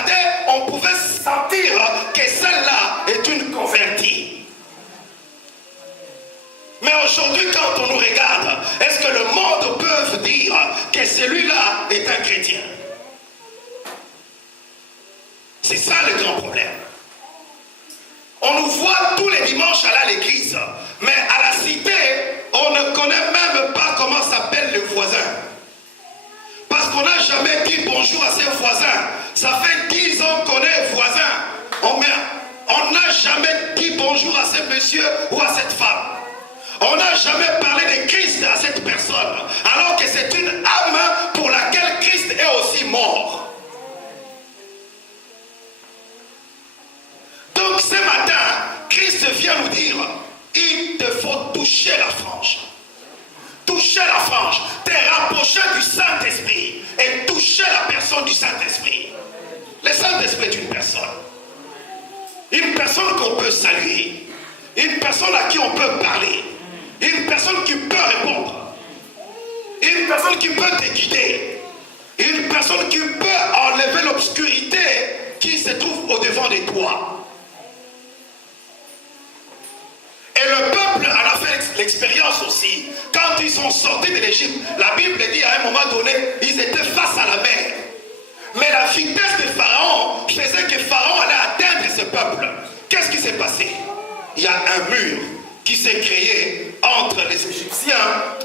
regardait, on pouvait sentir que celle-là est une convertie. Mais aujourd'hui, quand on nous regarde, est-ce que le monde peut dire que celui-là est un chrétien? C'est ça le grand problème. On nous voit tous les dimanches aller à l'église, mais à la cité, on ne connaît même pas comment s'appelle le voisin. Parce qu'on n'a jamais dit bonjour à ses voisins. Ça fait 10 ans qu'on est voisins. On n'a jamais dit bonjour à ce monsieur ou à cette femme. On n'a jamais parlé de Christ à cette personne, alors que c'est une âme pour laquelle Christ est aussi mort. Donc ce matin, Christ vient nous dire, il te faut toucher la frange. Toucher la frange, te rapprocher du Saint-Esprit et toucher la personne du Saint-Esprit. Le Saint-Esprit est une personne. Une personne qu'on peut saluer. Une personne à qui on peut parler. Une personne qui peut répondre. Une personne qui peut te guider. Une personne qui peut enlever l'obscurité qui se trouve au-devant de toi. Et le peuple en a fait l'expérience aussi. Quand ils sont sortis de l'Égypte, la Bible dit à un moment donné, ils étaient face à la mer. Mais la vitesse de Pharaon faisait que Pharaon allait atteindre ce peuple. Qu'est-ce qui s'est passé? Il y a un mur qui s'est créé entre les Égyptiens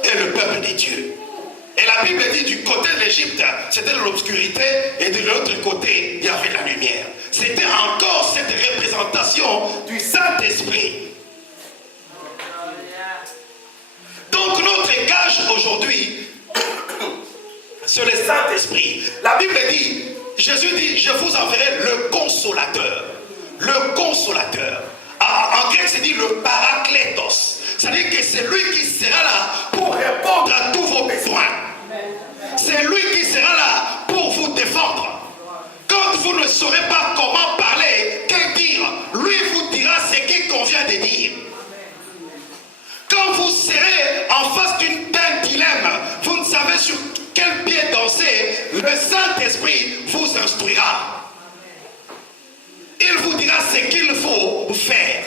et le peuple de Dieu. Et la Bible dit du côté de l'Égypte, c'était de l'obscurité, et de l'autre côté, il y avait la lumière. C'était encore cette représentation du Saint-Esprit. Donc notre gage aujourd'hui, sur le Saint-Esprit, la Bible dit, Jésus dit, je vous enverrai le consolateur. Le consolateur. En grec, c'est dit le parakletos. C'est-à-dire que c'est lui qui sera là pour répondre à tous vos besoins. C'est lui qui sera là pour vous défendre. Quand vous ne saurez pas comment parler, que dire, lui vous dira ce qu'il convient de dire. Quand vous serez en face d'un dilemme, vous ne savez sur quel pied danser, le Saint-Esprit vous instruira. Il vous dira ce qu'il faut faire.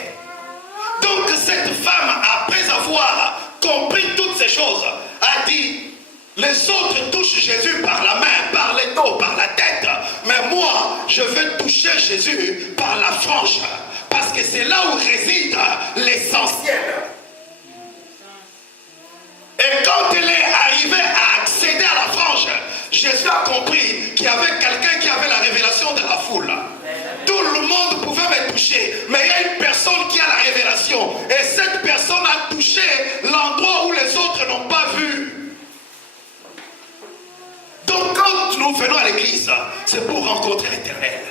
Donc cette femme, après avoir compris toutes ces choses, a dit, les autres touchent Jésus par la main, par les dos, par la tête. Mais moi, je veux toucher Jésus par la frange. Parce que c'est là où réside l'essentiel. Et quand elle est arrivée à accéder à la frange, Jésus a compris qu'il y avait quelqu'un qui avait la révélation de la foule. Tout le monde pouvait me toucher, mais il y a une personne qui a la révélation. Et cette personne a touché l'endroit où les autres n'ont pas vu. Donc quand nous venons à l'église, c'est pour rencontrer l'Éternel.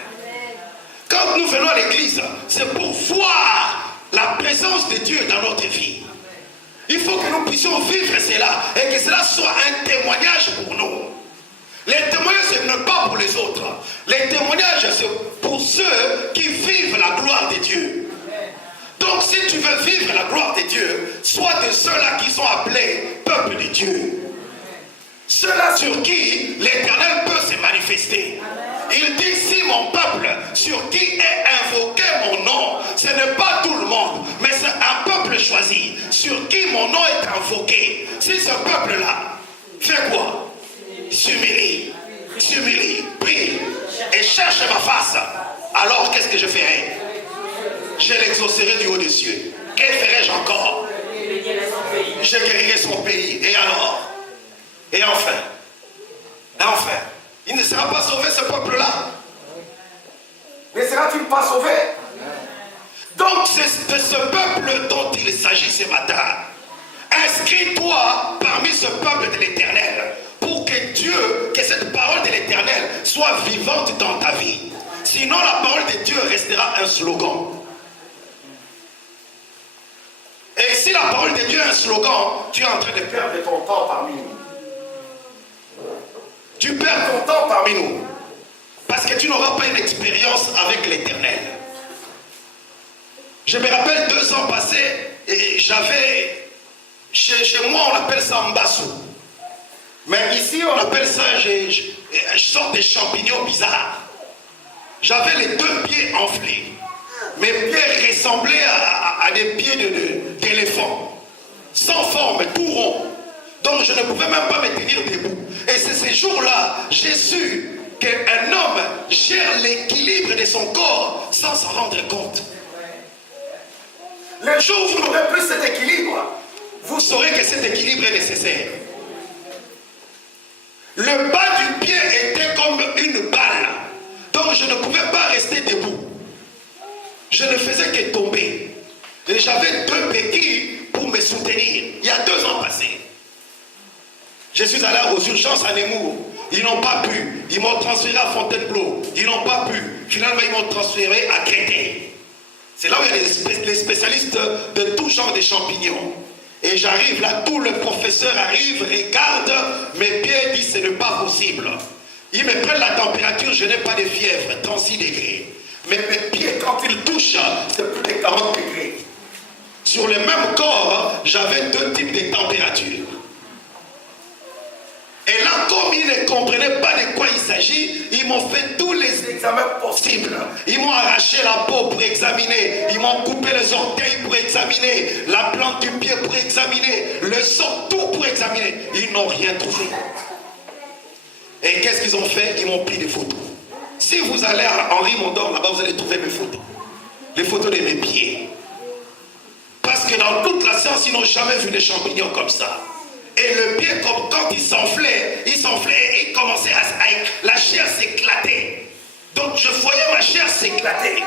Quand nous venons à l'église, c'est pour voir la présence de Dieu dans notre vie. Il faut que nous puissions vivre cela et que cela soit un témoignage pour nous. Les témoignages, ce n'est pas pour les autres. Les témoignages, c'est pour ceux qui vivent la gloire de Dieu. Donc si tu veux vivre la gloire de Dieu, sois de ceux-là qui sont appelés peuple de Dieu. Ceux-là sur qui l'Éternel peut se manifester. Il dit, si mon peuple sur qui est invoqué mon nom, ce n'est pas tout le monde, mais c'est un peuple choisi, sur qui mon nom est invoqué. Si ce peuple-là fait quoi? S'humilie, prie et cherche ma face. Alors qu'est-ce que je ferai? Je l'exaucerai du haut des cieux. Que ferai-je encore? Je guérirai son pays. Et alors? Et enfin, il ne sera pas sauvé ce peuple-là. Ne sera-t-il pas sauvé? Donc c'est de ce peuple dont il s'agit ce matin. Inscris-toi parmi ce peuple de l'Éternel pour que Dieu, que cette parole de l'Éternel soit vivante dans ta vie. Sinon la parole de Dieu restera un slogan. Et si la parole de Dieu est un slogan, tu es en train de perdre ton temps parmi nous. Tu perds ton temps parmi nous. Parce que tu n'auras pas une expérience avec l'Éternel. Je me rappelle 2 ans passés, et j'avais, chez moi on appelle ça mbassou. Mais ici on appelle ça une sorte de champignon bizarre. J'avais les deux pieds enflés. Mes pieds ressemblaient à des pieds d'éléphant, sans forme, tout rond. Donc je ne pouvais même pas me tenir debout. Et c'est ces jours-là, j'ai su qu'un homme gère l'équilibre de son corps sans s'en rendre compte. Le jour où vous n'aurez plus cet équilibre, vous saurez que cet équilibre est nécessaire. Le bas du pied était comme une balle. Donc je ne pouvais pas rester debout. Je ne faisais que tomber. Et j'avais deux béquilles pour me soutenir. Il y a 2 ans passés. Je suis allé aux urgences à Nemours. Ils n'ont pas pu. Ils m'ont transféré à Fontainebleau. Ils n'ont pas pu. Finalement, ils m'ont transféré à Créteil. C'est là où il y a les spécialistes de tout genre de champignons. Et j'arrive là, tout le professeur arrive, regarde mes pieds, dit ce n'est pas possible. Ils me prennent la température, je n'ai pas de fièvre, 36 degrés. Mais mes pieds, quand ils touchent, c'est plus de 40 degrés. Sur le même corps, j'avais 2 types de températures. Et là, comme ils ne comprenaient pas de quoi il s'agit, ils m'ont fait tous les examens possibles. Ils m'ont arraché la peau pour examiner. Ils m'ont coupé les orteils pour examiner. La plante du pied pour examiner. Le sang, tout pour examiner. Ils n'ont rien trouvé. Et qu'est-ce qu'ils ont fait? Ils m'ont pris des photos. Si vous allez à Henri Mondor, là-bas, vous allez trouver mes photos. Les photos de mes pieds. Parce que dans toute la science, ils n'ont jamais vu des champignons comme ça. Et le pied, comme quand il s'enflait et il commençait la chair s'éclater. Donc je voyais ma chair s'éclater.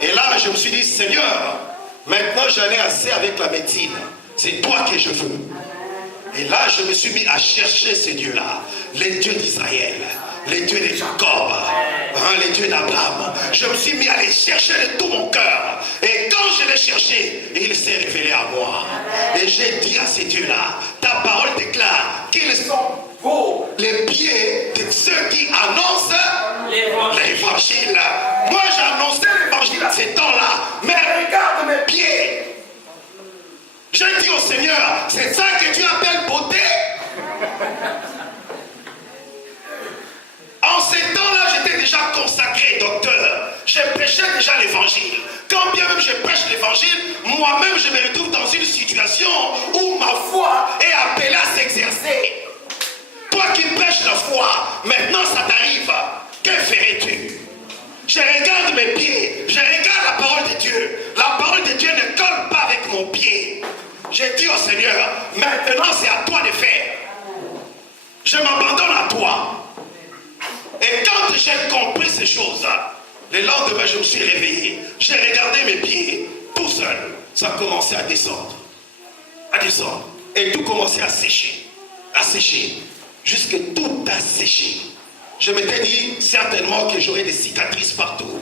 Et là, je me suis dit, Seigneur, maintenant j'en ai assez avec la médecine. C'est toi que je veux. Et là, je me suis mis à chercher ces dieux-là, les dieux d'Israël, les dieux de Jacob, les dieux d'Abraham. Je me suis mis à les chercher de tout mon cœur. Et quand je les cherchais, il s'est révélé à moi. Et j'ai dit à ces dieux-là, ta parole déclare qu'ils sont beaux les pieds de ceux qui annoncent l'évangile. Moi, j'annonçais l'évangile à ces temps-là, mais regarde mes pieds. J'ai dit au Seigneur, c'est ça que tu appelles beauté? En ces temps-là, j'étais déjà consacré, docteur. Je prêchais déjà l'évangile. Quand bien même je prêche l'évangile, moi-même je me retrouve dans une situation où ma foi est appelée à s'exercer. Toi qui prêches la foi, maintenant ça t'arrive. Que ferais-tu? Je regarde mes pieds, je regarde la parole de Dieu. La parole de Dieu ne colle pas avec mon pied. J'ai dit au Seigneur, maintenant c'est à toi de faire. Je m'abandonne à toi. Et quand j'ai compris ces choses, le lendemain je me suis réveillé. J'ai regardé mes pieds, tout seul. Ça a commencé à descendre. À descendre. Et tout commençait à sécher. À sécher. Jusque tout a séché. Je m'étais dit certainement que j'aurais des cicatrices partout.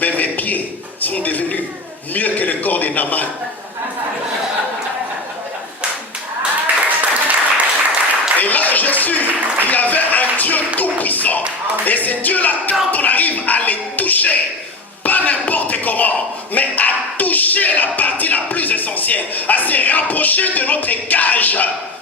Mais mes pieds sont devenus mieux que le corps de Naaman. Et là, je suis qu'il y avait un Dieu tout-puissant. Et ces dieux-là, quand on arrive à les toucher, pas n'importe comment, mais à toucher la partie la plus essentielle, à se rapprocher de notre gage,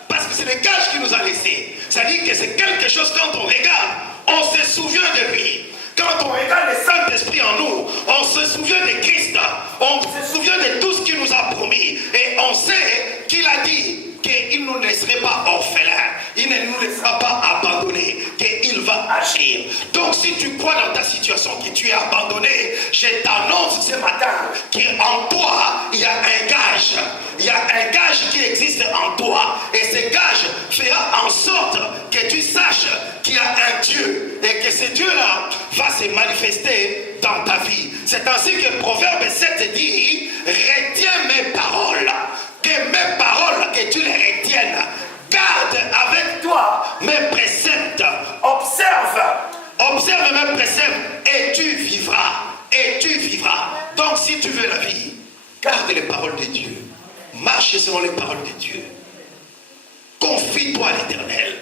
parce que c'est le gage qui nous a laissé. C'est-à-dire que c'est quelque chose, quand on regarde, on se souvient de lui. Quand on regarde le Saint-Esprit en nous, on se souvient de Christ, on se souvient de tout ce qu'il nous a promis. Et on sait qu'il a dit qu'il ne nous laisserait pas orphelins, il ne nous laissera pas abandonnés, qu'il va agir. Donc si tu crois dans ta situation que tu es abandonné, je t'annonce ce matin qu'en toi, il y a un gage. Il y a un gage qui existe en toi. Et ce gage fera en sorte que tu saches qu'il y a un Dieu. Et que ce Dieu-là va se manifester dans ta vie. C'est ainsi que Proverbe 7 dit, retiens mes paroles. Que mes paroles, que tu les retiennes. Garde avec toi mes préceptes. Observe mes préceptes et tu vivras. Et tu vivras. Donc si tu veux la vie, garde les paroles de Dieu. Marche selon les paroles de Dieu. Confie-toi à l'Éternel.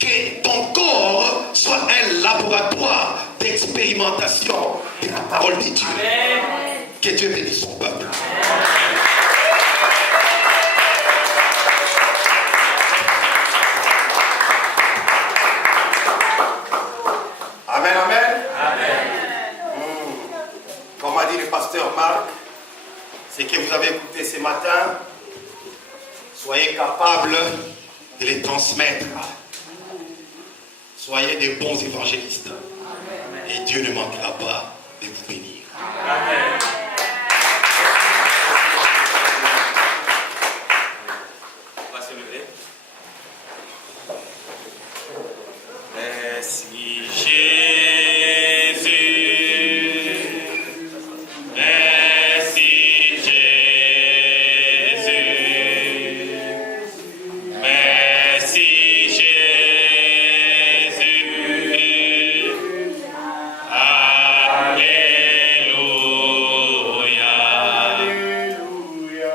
Que ton corps soit un laboratoire d'expérimentation de la parole de Dieu. Amen. Que Dieu bénisse son peuple. Amen, amen. Amen. Ce que vous avez écouté ce matin, soyez capables de les transmettre. Soyez des bons évangélistes. Et Dieu ne manquera pas de vous bénir. Amen. On va se lever. Merci Jésus. Merci Jésus. Merci Jésus. Alléluia. Alléluia.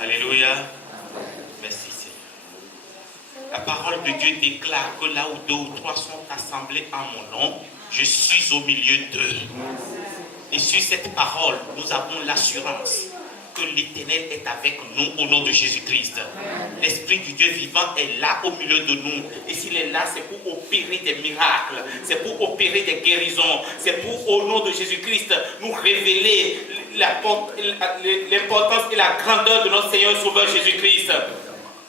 Alléluia. Merci Seigneur. La parole de Dieu déclare que là où deux ou trois sont assemblés en mon nom, je suis au milieu d'eux. Et sur cette parole, nous avons l'assurance que l'Éternel est avec nous au nom de Jésus-Christ. L'Esprit du Dieu vivant est là au milieu de nous. Et s'il est là, c'est pour opérer des miracles, c'est pour opérer des guérisons, c'est pour, au nom de Jésus-Christ, nous révéler l'importance et la grandeur de notre Seigneur et Sauveur Jésus-Christ.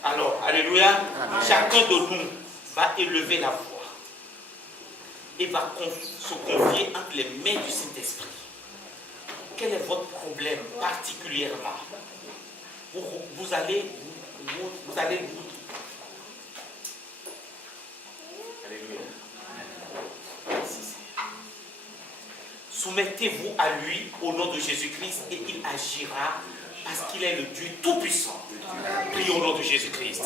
Alors, alléluia, chacun de nous va élever la voix et va se confier entre les mains du Saint-Esprit. Quel est votre problème particulièrement? Vous allez. Alléluia. Soumettez-vous à lui au nom de Jésus-Christ et il agira parce qu'il est le Dieu Tout-Puissant. Prions au nom de Jésus-Christ.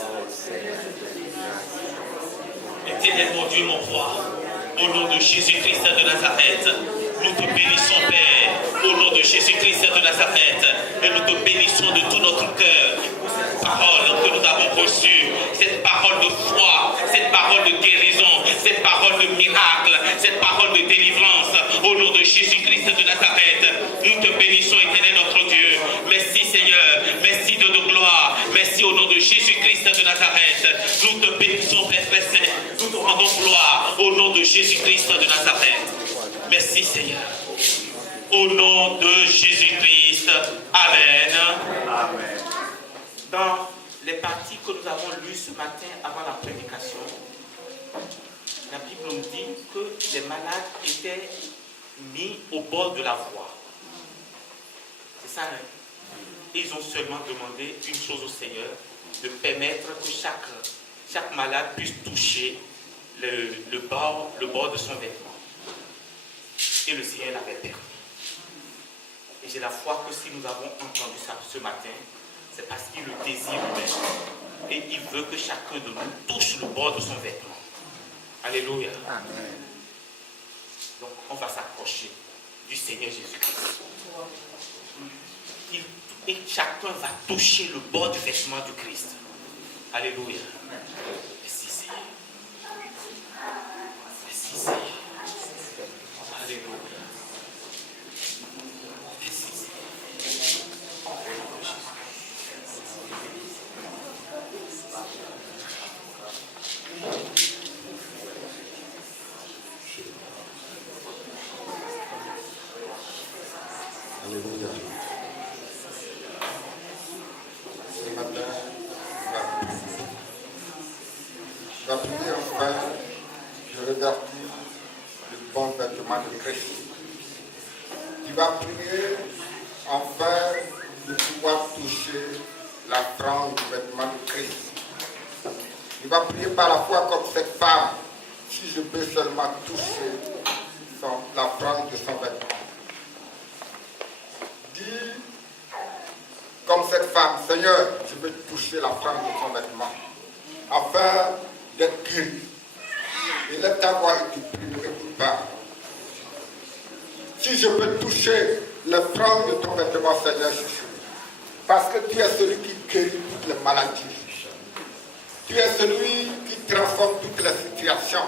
Éternel mon Dieu, mon roi, au nom de Jésus-Christ de Nazareth, nous te bénissons, Père, au nom de Jésus-Christ de Nazareth, et nous te bénissons de tout notre cœur pour cette parole que nous avons reçue, cette parole de foi, cette parole de guérison, cette parole de miracle, cette parole de délivrance, au nom de Jésus-Christ de Nazareth. Nous te bénissons, Éternel notre Dieu. Merci Seigneur, merci de nos gloires, merci au nom de Jésus-Christ de Nazareth. Nous te bénissons, Père Saint, nous te rendons gloire au nom de Jésus-Christ de Nazareth. Merci Seigneur. Au nom de Jésus-Christ. Amen. Amen. Dans les parties que nous avons lues ce matin avant la prédication, la Bible nous dit que les malades étaient mis au bord de la voie. C'est ça, hein? Ils ont seulement demandé une chose au Seigneur, de permettre que chaque malade puisse toucher le bord de son vêtement. Et le Seigneur l'avait permis. Et j'ai la foi que si nous avons entendu ça ce matin, c'est parce qu'il le désire même. Et il veut que chacun de nous touche le bord de son vêtement. Alléluia. Amen. Donc on va s'approcher du Seigneur Jésus-Christ. Et chacun va toucher le bord du vêtement du Christ. Alléluia. Merci Seigneur. Merci Seigneur. Alléluia. Merci Seigneur. Alléluia. Ce matin, on va prier enfin de revêtir le bon vêtement de Christ. Tu vas prier enfin de pouvoir toucher la frange du vêtement de Christ. Tu vas prier par la foi comme cette femme, si je peux seulement toucher la frange de son vêtement. Dis comme cette femme, Seigneur, je veux toucher la frange de son vêtement afin d'être guéri. Et lève ta voix et tu pries, ne réponds pas. Si je peux toucher le frange de ton vêtement, Seigneur Jésus, parce que tu es celui qui guérit toutes les maladies. Tu es celui qui transforme toutes les situations.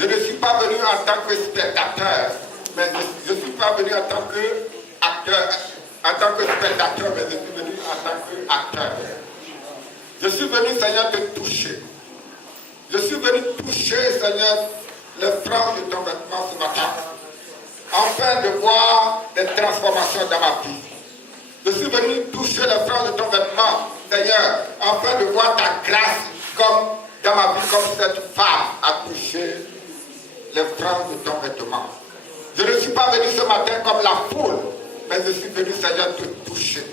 Je ne suis pas venu en tant que spectateur, mais je ne suis pas venu en tant que spectateur, mais je suis venu en tant qu'acteur. Je suis venu, Seigneur, te toucher. Je suis venu toucher, Seigneur, le franc de ton vêtement ce matin, afin de voir des transformations dans ma vie. Je suis venu toucher le franc de ton vêtement, Seigneur, afin de voir ta grâce comme dans ma vie, comme cette femme a touché le franc de ton vêtement. Je ne suis pas venu ce matin comme la foule, mais je suis venu, Seigneur, te toucher.